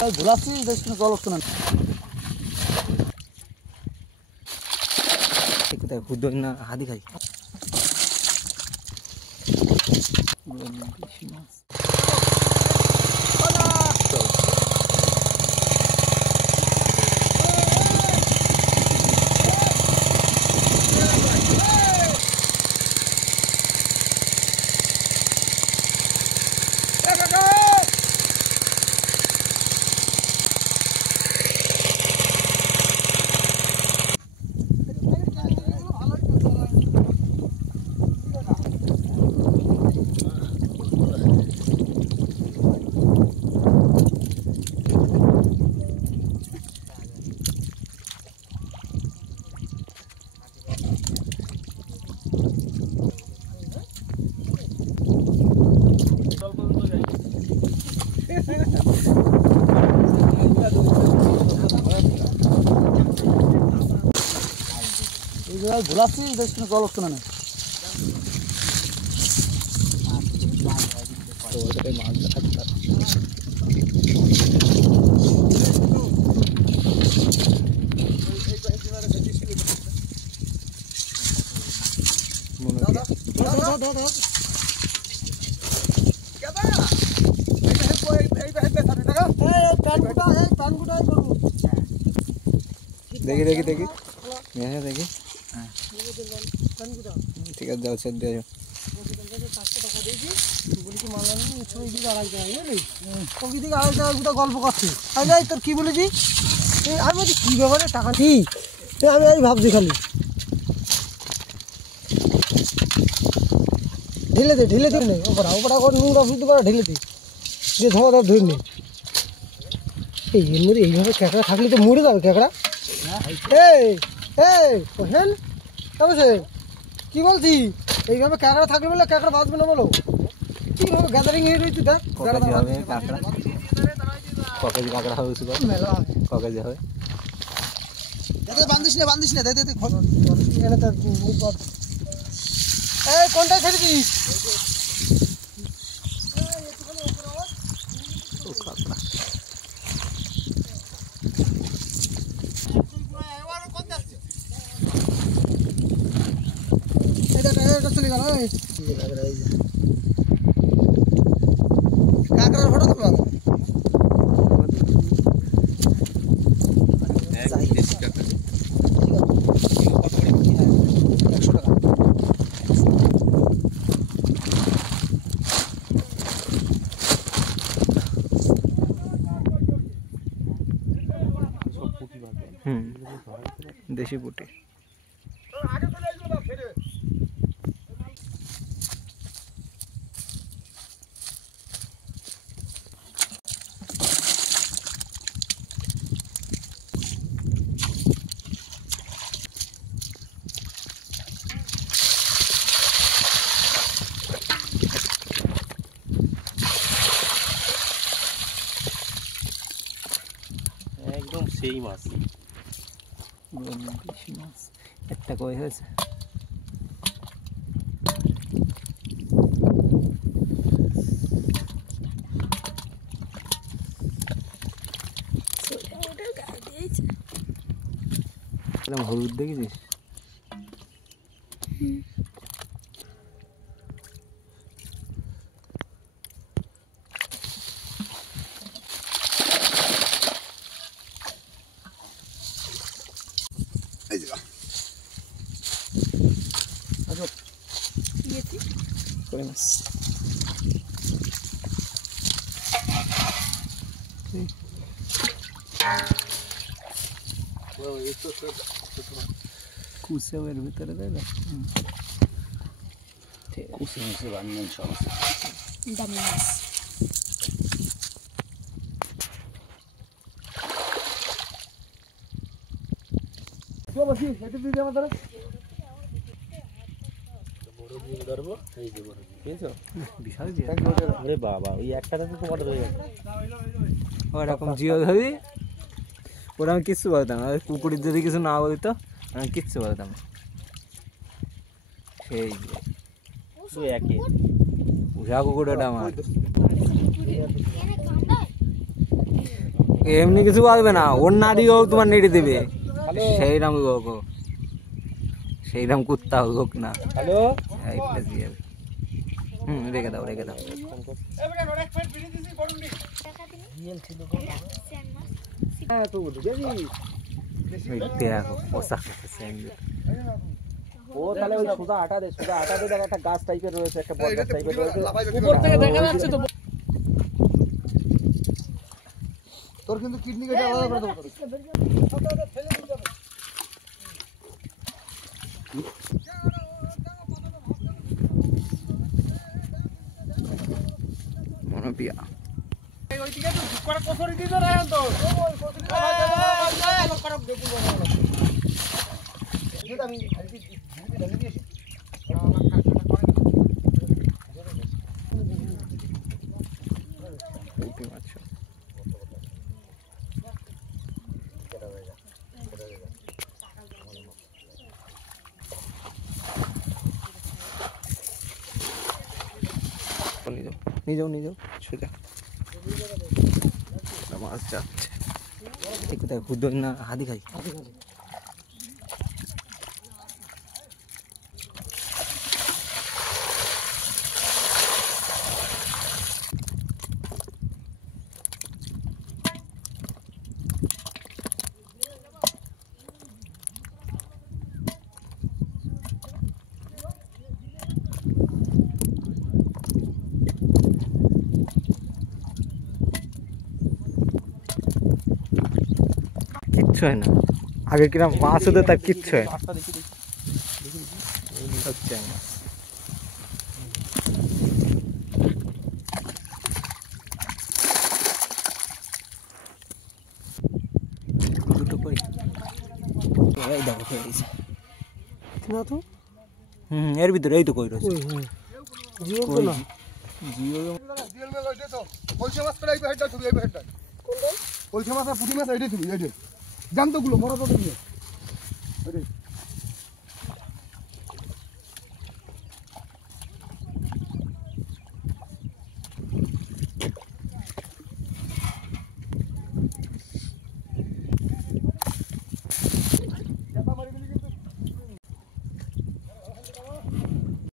ঘোরাচ্ছি জল হচ্ছে না কোথায় হুদ না হাদি খাই ঘোরাচ্ছি জল হচ্ছে না দেখি দেখি দেখি দেখি ঠিক আছে যাও সেট দিয়ে গল্প করছি তোর কি বলেছি আমি বলছি কি ব্যাপারে টাকা কি আমি এই ভাবছি খালি ঢেলে দে নেই ওপরা নোংরা বুঝতে পারা ঢেলে দে যে ধোয়া ধর ধরে নে এই এর মধ্যে এইভাবে ক্যাঁকড়া থাকলে তো মরে যাবে ক্যাঁকড়া হেন কি বলছি এইভাবে ক্যাঁকড়া থাকলে বলে ক্যাঁকড়া বাঁচবে না বলো কিভাবে গ্যাদারিং হয়ে রয়েছে দেখ কাঁকড়া হবে মেলা ককেজি হবে বান্ধিস না দে কোনটায় ছেড়েছিস চলে গেল কাঁকড়ার ফটো তো পাবো দেশি পুঁটি একদম সেই মাছ একটা কই হয়েছে হলুদ দেখেছিস কই মাছ কুসের ভিতরে দেয় না কুসে মুসে বানিয়ে সমস্যা দামি মাছ বসি এটা দিয়ে আমাদের বড় বিল ধরবো এই যে বড় বুঝছো বিশাল জি আরে বাবা ওই একটাতে তো বড় হয়ে যাবে ওরকম জিও ধরি ওরা আমি কিচ্ছু বলতাম না কুকুরের যদি কিছু না বলতো আমি কিচ্ছু বলতাম সেই যে একই উষা কুকুরটা আমার এমনি কিছু আসবে না, ওর নাড়িও তোমার নেড়ে দেবে, সেইরাম হোক, সেইরাম কুত্তা হোক না। হ্যালো, রেখে দাও রেখে দাও। ও তাহলে ওই সোজা আটা দে, সোজা আটা দে, দেখ একটা গাছ টাইপের রয়েছে, একটা বড় গাছ টাইপের রয়েছে, উপর থেকে দেখা যাচ্ছে তো। তোর কিন্তু কিডনি কেটে আলাদা করে দেবো। মনোপিয়া ওইদিকে তো করে কচুরি দিতে না তো আমি দিয়েছি। নিয়ে যাও সোজা মাছ যাচ্ছে কোথায় হুদ না হাদি খাই। কিচ্ছু হয় না, আগে কিরম মাছ হতো তার কিচ্ছু হয় না। দুটো কই এই দেখো হয়ে গেছে না তো। এর ভিতরে এই তো কই রয়েছে জিও তো না, জিও রিয়েল মে লইতে তো কলসে মাছ করে আইবে হেডটা ছবি আইবে হেডটা কোনটা কলসে মাছ আর পুঁটি মাছ এইটাই ছবি এইটাই জানতো গুলো মরা তো নিয়ে এইটাই।